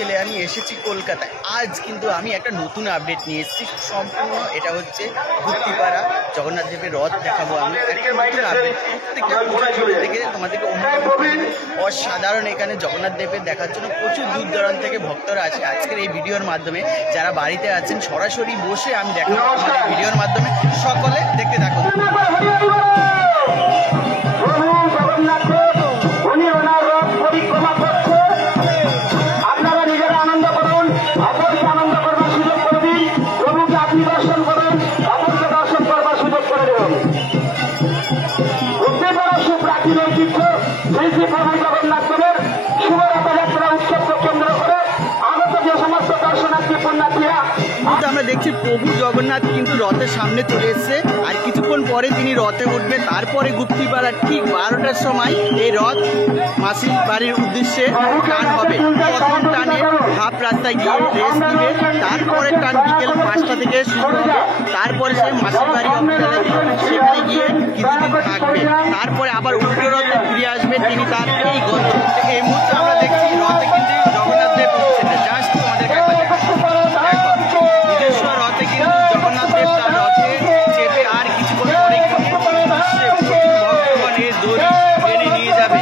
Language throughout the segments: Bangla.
ছেলে আমি এসেছি কলকাতায়। আজ কিন্তু আমি একটা নতুন আপডেট নিয়ে এসেছি, সম্পূর্ণ এটা হচ্ছে গুপ্তিপাড়া জগন্নাথ দেবের রথ দেখাবো আমি। একটা নতুন আপডেট, প্রত্যেকটা পুজো থেকে তোমাদেরকে অসাধারণ এখানে জগন্নাথ দেবের দেখার জন্য প্রচুর দূর দূরান্ত থেকে ভক্তরা আসে। আজকের এই ভিডিওর মাধ্যমে যারা বাড়িতে আছেন সরাসরি বসে আমি দেখাবো আমাদের ভিডিওর মাধ্যমে, সকলে দেখতে থাকুন। আমরা দেখছি প্রভু জগন্নাথ কিন্তু রথের সামনে চলে এসছে, আর কিছুক্ষণ পরে তিনি রথে উঠবে। তারপরে গুপ্তিপাড়ার ঠিক 12টার সময় এই রথ মাসির বাড়ির উদ্দেশ্যে টান হবে। প্রথম টানে হাফ রাস্তায় গিয়ে রেস্ট দিবে, তারপরে টান বিকেল 5টা থেকে শুরু হবে। তারপরে সে মাসির বাড়ি সেখানে গিয়ে কিছুদিন থাকবে, তারপরে আবার উল্টো রথে ফিরে আসবে তিনি তার এই গন্তব্যে। এই মুহূর্তে আমরা দেখছি রথে কিন্তু জগন্নাথ দেব উঠছে, জাস্ট আমাদেরকে নিজস্ব রথে কিন্তু জগন্নাথ দেব তার রথে চেপে আর কিছুক্ষণ পরে ভগবানের দড়ি টেনে নিয়ে যাবে।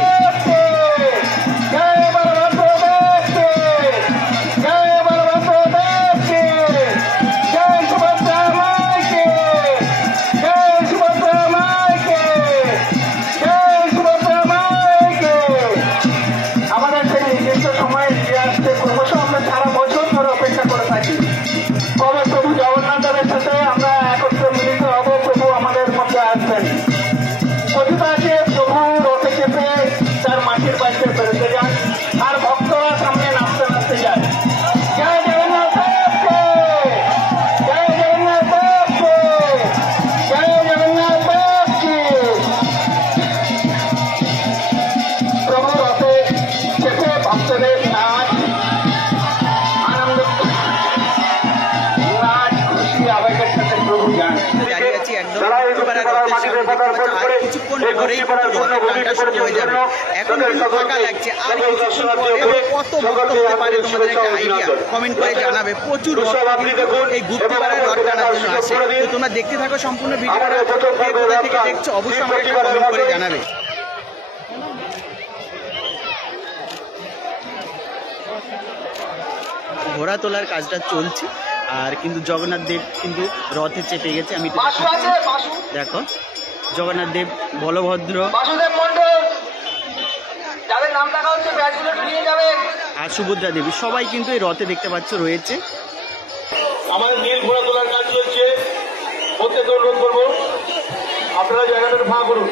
কিছুক্ষণ পরেই টানটা শুরু হয়ে যাবে। এখন কিন্তু ফাঁকা লাগছে, আর কিছুক্ষণ পরে কত ভক্ত হতে পারে তোমাদের একটা আইডিয়া কমেন্ট করে জানাবে। প্রচুর এই গুপ্তিপাড়ায় রথ টানার জন্য আসে। তো তোমরা দেখতে থাকো সম্পূর্ণ ভিডিওটা, কোথা থেকে দেখছো অবশ্যই আমাকে একটা কমেন্ট করে জানাবে। ঘোড়া তোলার কাজটা চলছে, আর কিন্তু জগন্নাথ দেব কিন্তু রথে চেপে গেছে। আমি দেখো জগন্নাথ দেব, বলভদ্র আর সুভদ্রা দেবী সবাই কিন্তু এই রথে দেখতে পাচ্ছ রয়েছে। আমাদের নীল ঘোড়া তোলার কাজ চলছে, প্রত্যেকে অনুরোধ করবো আপনারা জায়গাটা ফাঁকা করুন।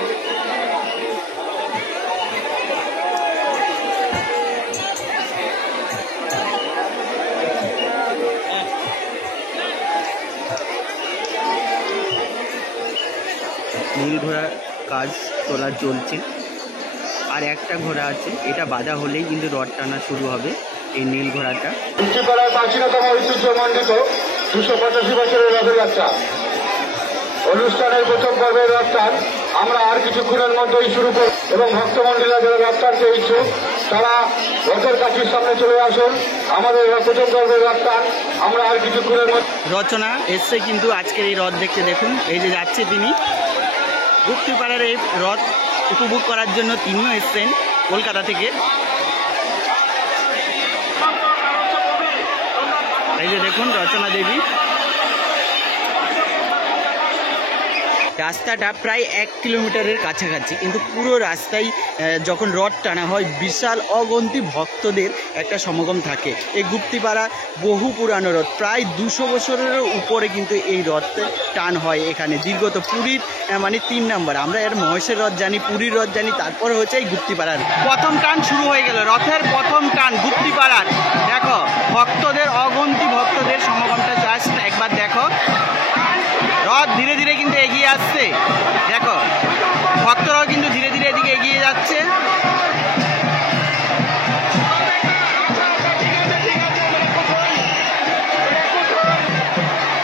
নীল ঘোড়ার কাজ তোলা চলছে, আর একটা ঘোড়া আছে, এটা বাঁধা হলেই কিন্তু রথ টানা শুরু হবে। এই নীল ঘোড়াটা গুপ্তিপাড়ার প্রাচীনতম ঐতিহ্যমণ্ডিত 285 বছরের রথযাত্রা অনুষ্ঠানের প্রথম পর্বের রথটান আমরা আর কিছুক্ষণের মধ্যেই শুরু করব, এবং ভক্তমন্ডলীরা যারা রথ টানতে ইচ্ছুক তারা রথের কাঠির সামনে চলে আসুন। আমাদের প্রথম পর্বের রথটান আমরা আর কিছুক্ষণের মধ্যে। রচনা এসছে কিন্তু আজকের এই রথ দেখতে, দেখুন এই যে যাচ্ছে তিনি গুপ্তিপাড়ার এই রথ উপভোগ করার জন্য, তিনিও এসছেন কলকাতা থেকে। এই যে দেখুন রচনা দেবী। রাস্তাটা প্রায় 1 কিলোমিটারের কাছাকাছি, কিন্তু পুরো রাস্তায় যখন রথ টানা হয় বিশাল অগন্তি ভক্তদের একটা সমাগম থাকে। এই গুপ্তিপাড়া বহু পুরানো রথ, প্রায় 200 বছরেরও উপরে কিন্তু এই রথে টান হয় এখানে। দীর্ঘত পুরীর মানে 3 নম্বর, আমরা এর মহেশের রথ জানি, পুরীর রথ জানি, তারপরে হচ্ছে এই গুপ্তিপাড়ার প্রথম টান শুরু হয়ে গেল। রথের প্রথম টান গুপ্তিপাড়ার, দেখো ভক্তদের অগন্তি ভক্তদের সমাগমটা জাস্ট একবার দেখো। রথ ধীরে ধীরে কিন্তু এগিয়ে আসছে, দেখো ভক্তরাও কিন্তু ধীরে ধীরে এদিকে এগিয়ে যাচ্ছে।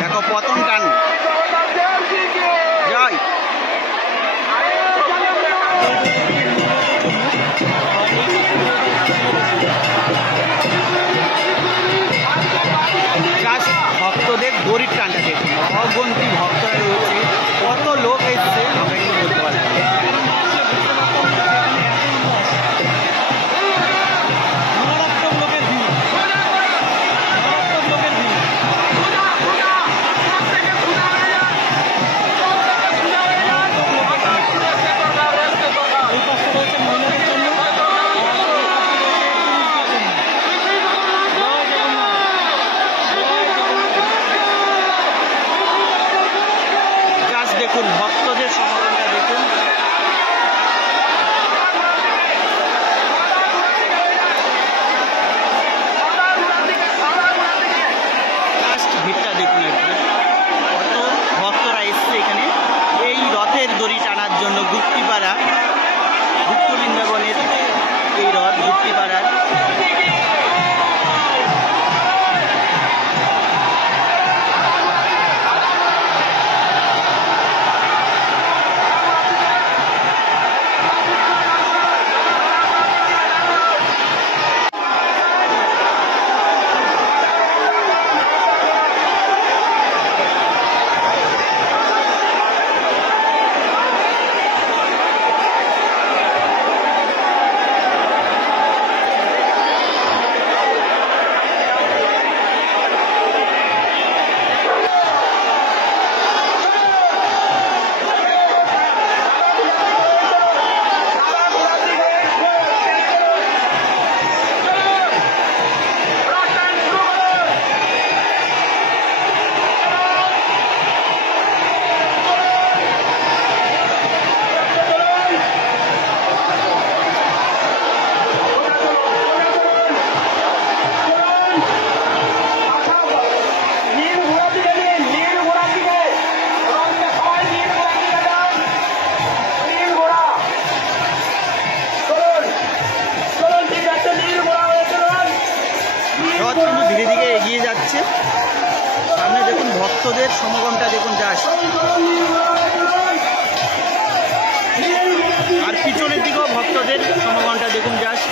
দেখো প্রথম টান, জয়। দেখার জন্য গুপ্তিপাড়া, গুপ্ত বৃন্দাবনের এই রথ গুপ্তিপাড়ার। রথ কিন্তু ধীরে ধীরে এগিয়ে যাচ্ছে। সামনে দেখুন ভক্তদের সমাগমটা দেখুন জাস্ট, আর পিছনের দিকেও ভক্তদের সমাগমটা দেখুন জাস্ট।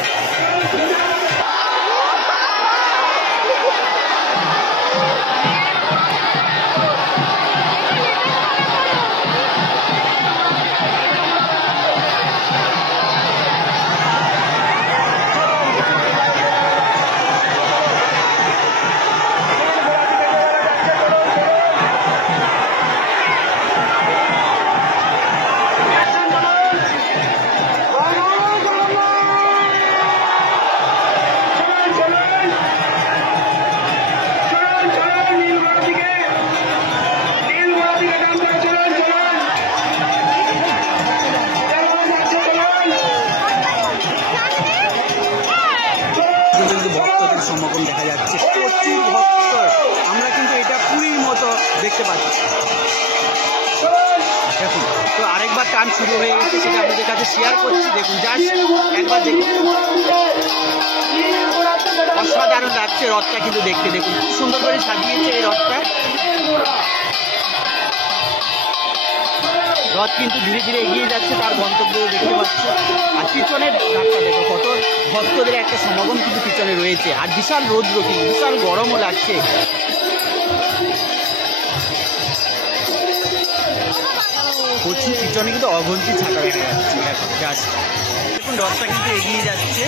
ভক্তদের সমাগম দেখা যাচ্ছে, প্রচুর ভক্ত। আমরা কিন্তু এটা পুরীর মতো দেখতে পাচ্ছি। দেখুন, তো আরেকবার টান শুরু হয়ে গেছে, সেটা আপনাদের কাছে শেয়ার করছি। দেখুন জাস্ট একবার দেখুন, অসাধারণ লাগছে রথটা কিন্তু দেখতে। দেখুন খুব সুন্দর করে সাজিয়েছে এই রথটা। রথ কিন্তু ধীরে ধীরে এগিয়ে যাচ্ছে তার গন্তব্য দেখতে পাচ্ছে। আর পিছনের ধাপটা দেখো, কত ভক্তদের একটা সমাগম কিন্তু পিছনে রয়েছে। আর বিশাল রৌদ্র, কিন্তু বিশাল গরমও লাগছে। প্রচুর পিছনে কিন্তু অগন্তি ছাতা দেখা যাচ্ছে। জাস্ট দেখুন রথটা কিন্তু এগিয়ে যাচ্ছে।